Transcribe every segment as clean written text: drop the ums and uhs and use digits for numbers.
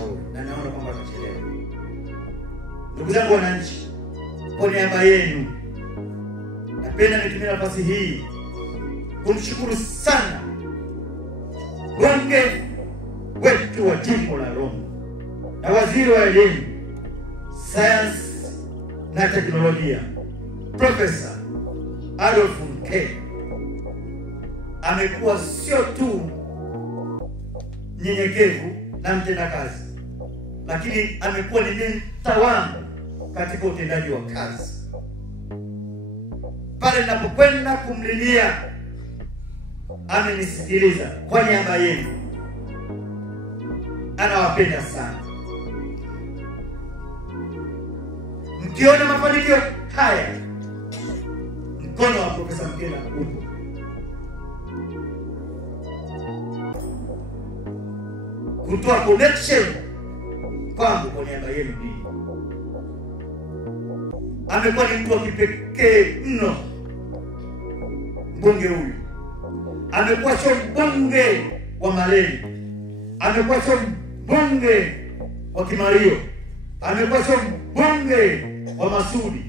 halmashauri na naona kwamba tutachelewa. Ndugu zangu wananchi, kwa niaba yenu napenda nitumie nafasi hii kumshukuru sana bunge wetu wa jimbo la Rombo na waziri wa elimu, sayansi na teknolojia Profesa Adolf Mkenda. Amekuwa sio tu nyenyekevu na mtendakazi, lakini amekuwa ni mentor wangu katika utendaji wa kazi. Pale ninapokwenda kumlilia amenisikiliza kwa niaba yenu. Anawapenda sana. Mkiona mafanikio haya, mkono wa Profesa Mkenda upo. Kutoa connection kwangu kwa niaba yenu mimi. Amekuwa ni mtu wa kipekee mno mbunge huyu. Amekuwa sio mbunge wa Maleli, amekuwa sio mbunge wa Kimario, amekuwa sio mbunge wa Masudi,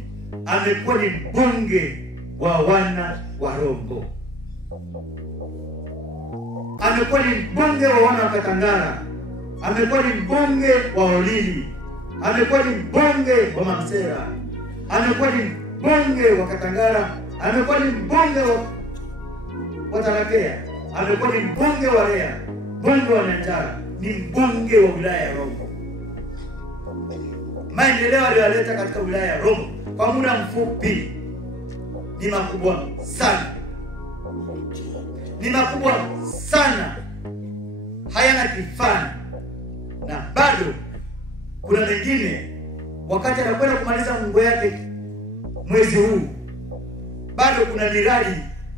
amekuwa ni mbunge wa wana wa Rombo. Amekuwa ni mbunge wa wana wa Katangara, amekuwa ni mbunge wa Olili, amekuwa ni mbunge wa Mamsera, amekuwa ni mbunge wa Katangara, amekuwa ni mbunge wa Tarakea, amekuwa ni mbunge wa Rea, mbunge wa Nyanjara, ni mbunge wa wilaya ya Rombo. Maendeleo aliyoleta katika wilaya ya Rombo kwa muda mfupi ni makubwa sana. Ni makubwa sana, hayana kifani. Na bado kuna mengine, wakati anakwenda kumaliza mungo yake mwezi huu, bado kuna miradi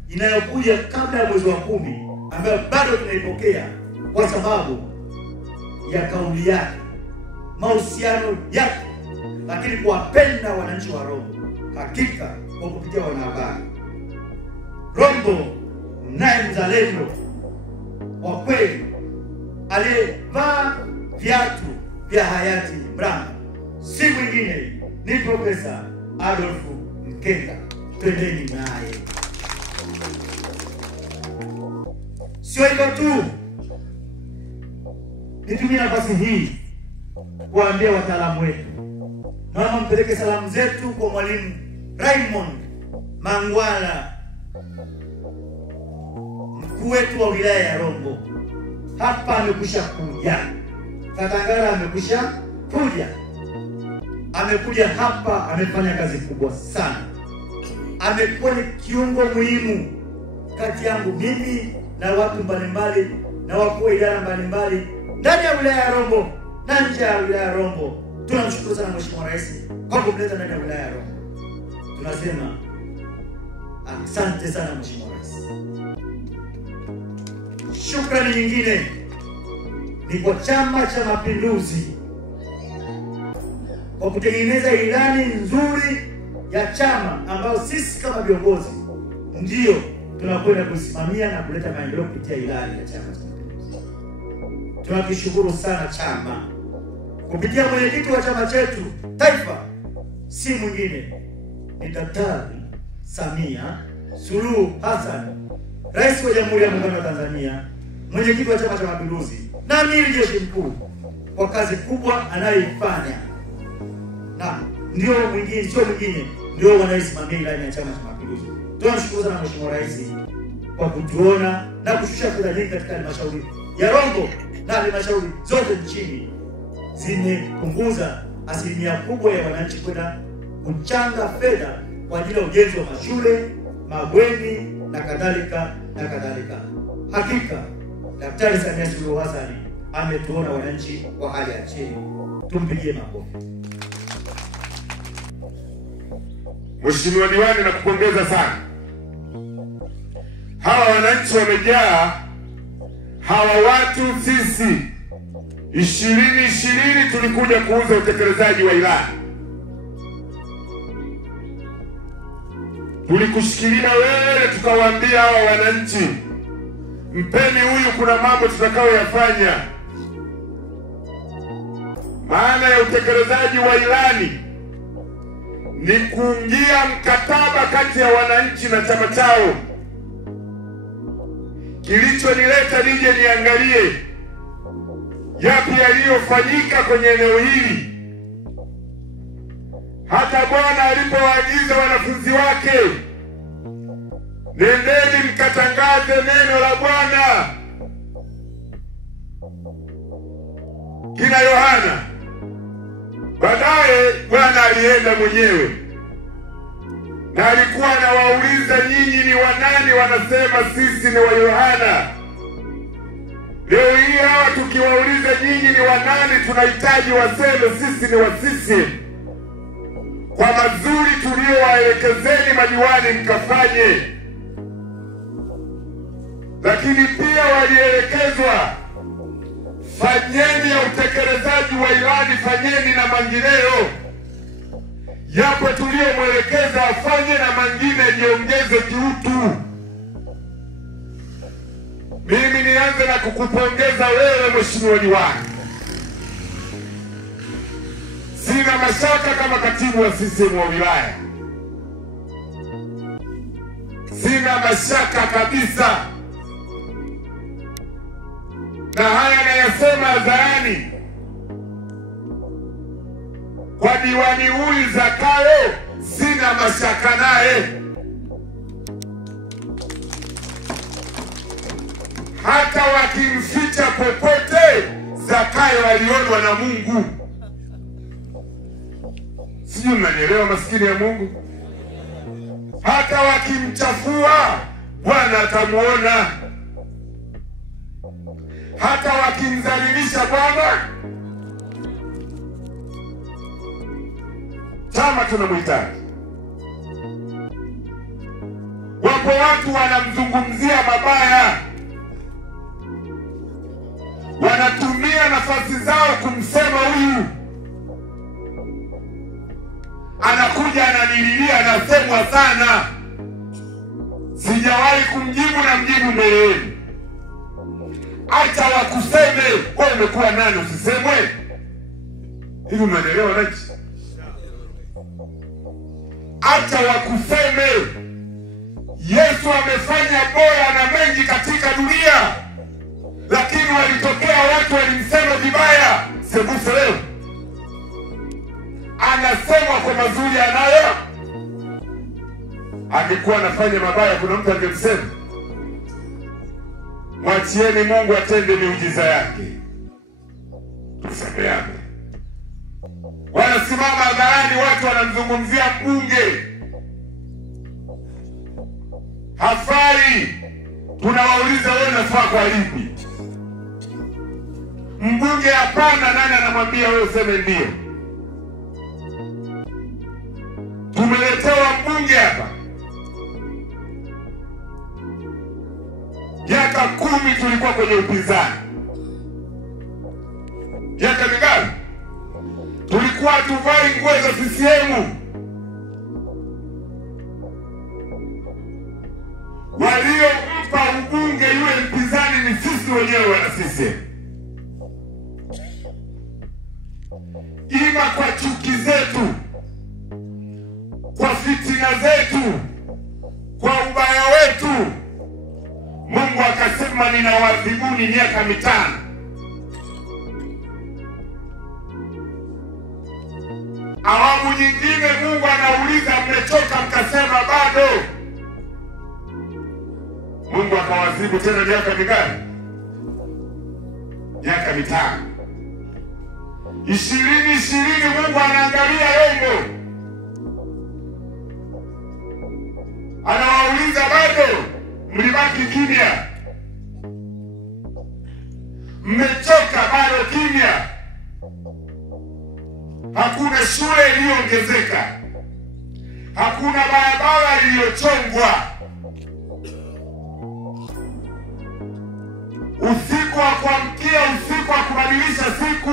inayokuja kabla ya mwezi wa 10 ambayo bado tunaipokea kwa sababu ya kauli yake, mahusiano yake, lakini kuwapenda wananchi wa Rombo. Hakika kwa kupitia wanahabari, Rombo naye mzalendo wa kweli aliyevaa viatu vya hayati Mranga si mwingine ni Profesa Adolf Mkenda. Twendeni naye. Sio hivyo tu, nitumie nafasi hii kuambia wataalamu wetu, naomba mpeleke salamu zetu kwa Mwalimu Raymond Mangwala, mkuu wetu wa wilaya ya Rombo. Hapa amekwisha kuja, Katangara amekwisha kuja, amekuja hapa, amefanya kazi kubwa sana. Amekuwa ni kiungo muhimu kati yangu mimi na watu mbalimbali na wakuu wa idara mbalimbali ndani ya wilaya ya Rombo na nje ya wilaya ya Rombo. Tunamshukuru sana Mheshimiwa Rais kwa kumleta ndani ya wilaya ya Rombo. Tunasema asante sana Mheshimiwa Rais. Shukrani nyingine ni kwa Chama cha Mapinduzi kwa kutengeneza ilani nzuri ya chama ambayo sisi kama viongozi ndio tunakwenda kusimamia na kuleta maendeleo kupitia ilani ya Chama cha Mapinduzi. Tunakishukuru sana chama kupitia mwenyekiti wa chama chetu taifa, si mwingine ni Daktari Samia Suluhu Hassan, Rais wa Jamhuri ya Muungano wa Tanzania, mwenyekiti wa Chama cha Mapinduzi na amiri jeshi mkuu, kwa kazi kubwa anayoifanya. Na ndio mwingine, sio mwingine, ndio wanaisimamia ilani ya Chama cha Mapinduzi. Tunamshukuru sana Mheshimiwa Rais kwa kutuona na kushusha fedha nyingi katika halmashauri ya Rombo na halmashauri zote nchini. Zimepunguza asilimia kubwa ya wananchi kwenda kuchanga fedha kwa ajili ya ujenzi wa mashule, mabweni na kadhalika na kadhalika. Hakika Daktari Samia Suluhu Hassan ametuona wananchi kwa hali ya chini. Tumpigie makofi. Mheshimiwa Diwani, nakupongeza sana. Hawa wananchi wamejaa. Hawa watu sisi 2020 tulikuja kuuza utekelezaji wa ilani. Tulikushikilia wewe, tukawaambia hawa wananchi, mpeni huyu, kuna mambo tutakayoyafanya. Maana ya utekelezaji wa ilani ni kuingia mkataba kati ya wananchi na chama chao. Kilichonileta nije niangalie yapi yaliyofanyika kwenye eneo hili. Hata Bwana alipowaagiza wanafunzi wake, nendeni mkatangaze neno la Bwana, kina Yohana. Baadaye Bwana alienda mwenyewe na alikuwa anawauliza, nyinyi ni wanani? Wanasema sisi ni wa Yohana. Leo hii hawa tukiwauliza nyinyi ni wanani, tunahitaji waseme sisi ni wa CCM, kwa mazuri tuliowaelekezeni madiwani mkafanye. Lakini pia walielekezwa, fanyeni ya utekelezaji wa ilani, fanyeni na mangineyo. Yapo tuliyomwelekeza afanye na mangine jiongeze kiutu. Mimi nianze na kukupongeza wewe Mheshimiwa Diwani. Sina mashaka kama katibu wa CCM wa wilaya, sina mashaka kabisa, na haya nayasema hadharani kwa diwani huyu Zakayo, sina mashaka naye. Hata wakimficha popote, Zakayo alionwa na Mungu. Sijui mnanielewa, maskini ya Mungu. Hata wakimchafua, Bwana atamuona. Hata wakimdhalilisha, Bwana, chama tunamhitaji. Wapo watu wanamzungumzia mabaya, wanatumia nafasi zao kumsema huyu. Anakuja ananililia, anasemwa sana. Sijawahi kumjibu na mjibu mbele yenu. Acha wakuseme, wewe umekuwa nani usisemwe? Hivi mnaelewa nani? Acha wakuseme. Yesu amefanya bora na mengi katika dunia, lakini walitokea watu walimsema vibaya. Sembuse leo anasemwa kwa mazuri anayo. Angekuwa anafanya mabaya, kuna mtu angemsema? Mwachieni Mungu atende miujiza yake. Tusameane. Wanasimama hadharani, watu wanamzungumzia mbunge hafai. Tunawauliza, wewe unafaa kwa lipi? Mbunge hapana, nani anamwambia wewe useme ndio? Tumeletewa mbunge hapa, miaka 10 tulikuwa kwenye upinzani. Miaka mingapi? Tulikuwa tuvai nguo za CCM. Waliompa ubunge yule mpinzani ni sisi wenyewe wana CCM. Ima kwa chuki zetu, kwa fitina zetu, kwa ubaya wetu, Mungu akasema ninawaadhibuni miaka 5. Awamu nyingine Mungu anauliza, mmechoka? Mkasema bado. Mungu akawaadhibu tena miaka mingapi? Miaka 5. 2020 Mungu anaangalia lengo, anawauliza bado mlibaki kimya? Mmechoka bado kimya? Hakuna shule iliyoongezeka, hakuna barabara iliyochongwa. Usiku wa kuamkia, usiku wa kubadilisha siku,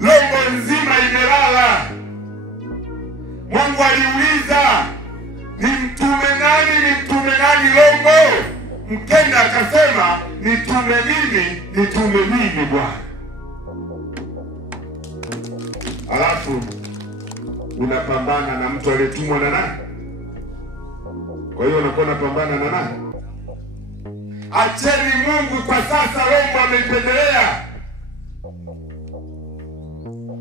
Longo nzima imelala. Mungu aliuliza, ni mtume nani? Ni mtume nani Longo? Mkenda akasema, nitume mimi Bwana. alafu unapambana na mtu aliyetumwa na nani? Kwa hiyo unakuwa unapambana na nani? Acheni Mungu kwa sasa, Rombo ameipendelea.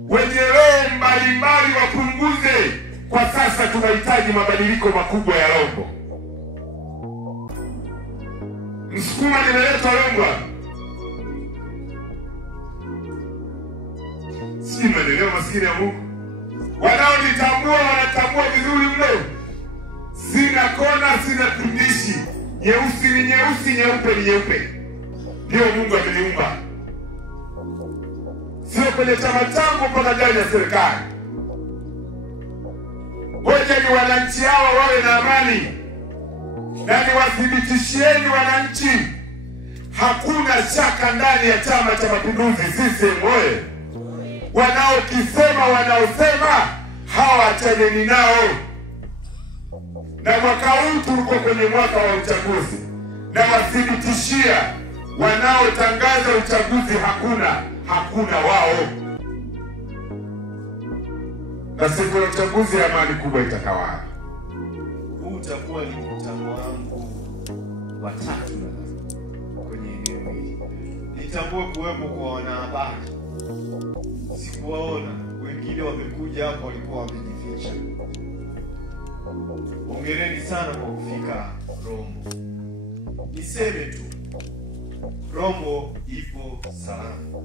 Wenye roho mbalimbali wapunguze. Kwa sasa tunahitaji mabadiliko makubwa ya Rombo. Msukuma nimeletwa Rombo. Si maendeleo maskini ya Mungu. Wanaonitambua wanatambua vizuri mno. Sina kona, sina kundishi. Nyeusi ni nyeusi, nyeupe ni nyeupe. Ndio Mungu ameniumba. Sio kwenye chama changu mpaka ndani ya serikali. Ngoja ni wananchi hawa wawe na amani. Na niwathibitishieni wananchi, hakuna shaka ndani ya Chama cha Mapinduzi CCM oye. Wanaokisema wanaosema hawa achaneni nao. Na mwaka huu tulikuwa kwenye mwaka wa uchaguzi. Na wathibitishia wanaotangaza uchaguzi hakuna wao. Na siku ya uchaguzi amani kubwa itakawala. Huu utakuwa ni mkutano wangu wa 3 kwenye eneo hili. Nitambue kuwepo kwa wanahabari. Sikuwaona, wengine wamekuja hapo walikuwa wamejificha. Hongereni sana kwa kufika Rombo. Niseme tu, Rombo ipo salama.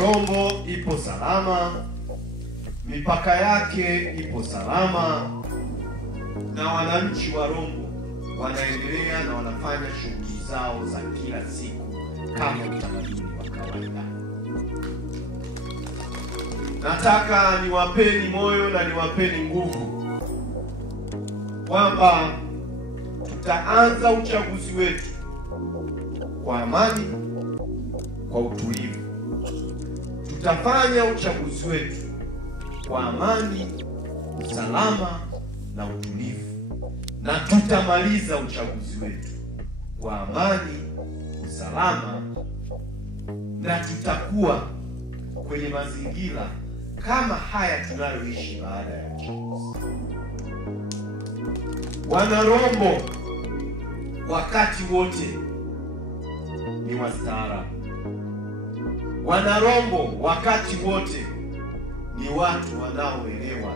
Rombo ipo salama. Mipaka yake ipo salama. Na wananchi wa Rombo wanaendelea na wanafanya shughuli zao za kila siku kama utamaduni wa kawaida. Nataka niwapeni moyo na niwapeni nguvu kwamba tutaanza uchaguzi wetu kwa amani, kwa utulivu. Tutafanya uchaguzi wetu kwa amani, usalama na utulivu. Na tutamaliza uchaguzi wetu kwa amani, usalama, na tutakuwa kwenye mazingira kama haya tunayoishi baada ya uchaguzi. Wana Rombo wakati wote ni wastaarabu. Wana Rombo wakati wote ni watu wanaoelewa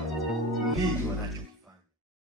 nini wanacho